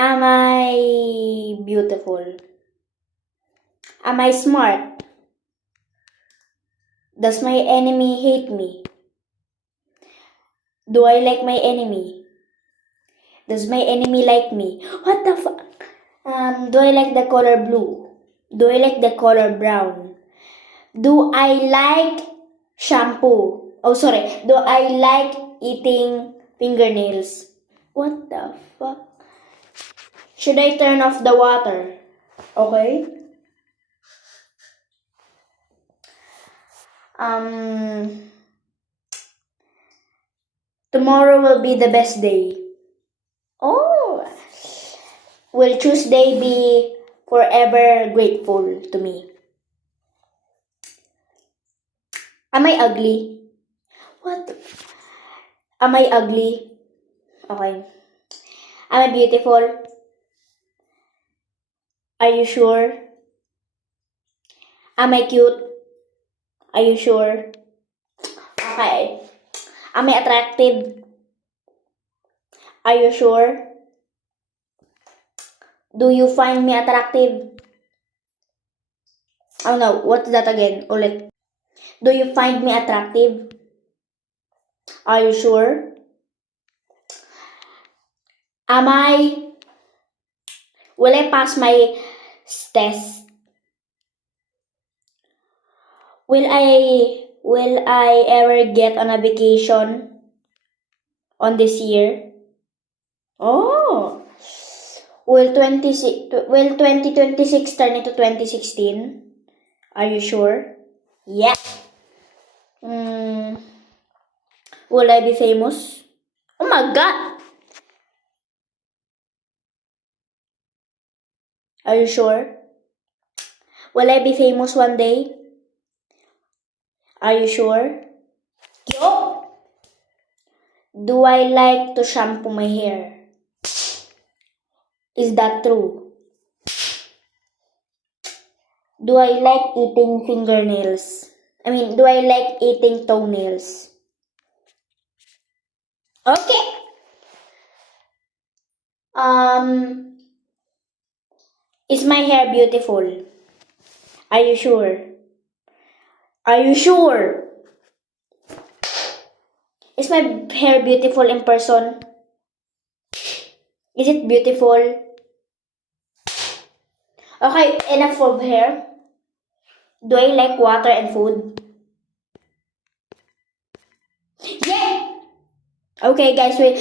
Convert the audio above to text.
Am I beautiful? Am I smart? Does my enemy hate me? Do I like my enemy? Does my enemy like me? What the fuck? Do I like the color blue? Do I like the color brown? Do I like shampoo? Oh, sorry. Do I like eating fingernails? What the fuck? Should I turn off the water? Okay. Tomorrow will be the best day. Oh. Will Tuesday be forever grateful to me? Am I ugly? What? Am I ugly? Okay. Am I beautiful? Are you sure? Am I cute? Are you sure? Okay. Am I attractive? Are you sure? Do you find me attractive? Oh no, what's that again? Ulit. Do you find me attractive? Are you sure? Will I pass my test? Will I ever get on a vacation on this year? Oh. Will 2026 turn into 2016? Are you sure? Yeah. Will I be famous? Oh my god! Are you sure? Will I be famous one day? Are you sure? Yo! Do I like to shampoo my hair? Is that true? Do I like eating fingernails? Do I like eating toenails? Okay. Is my hair beautiful? Are you sure? Are you sure? Is my hair beautiful in person? Is it beautiful? Okay, enough of hair. Do I like water and food? Yeah! Okay, guys, wait.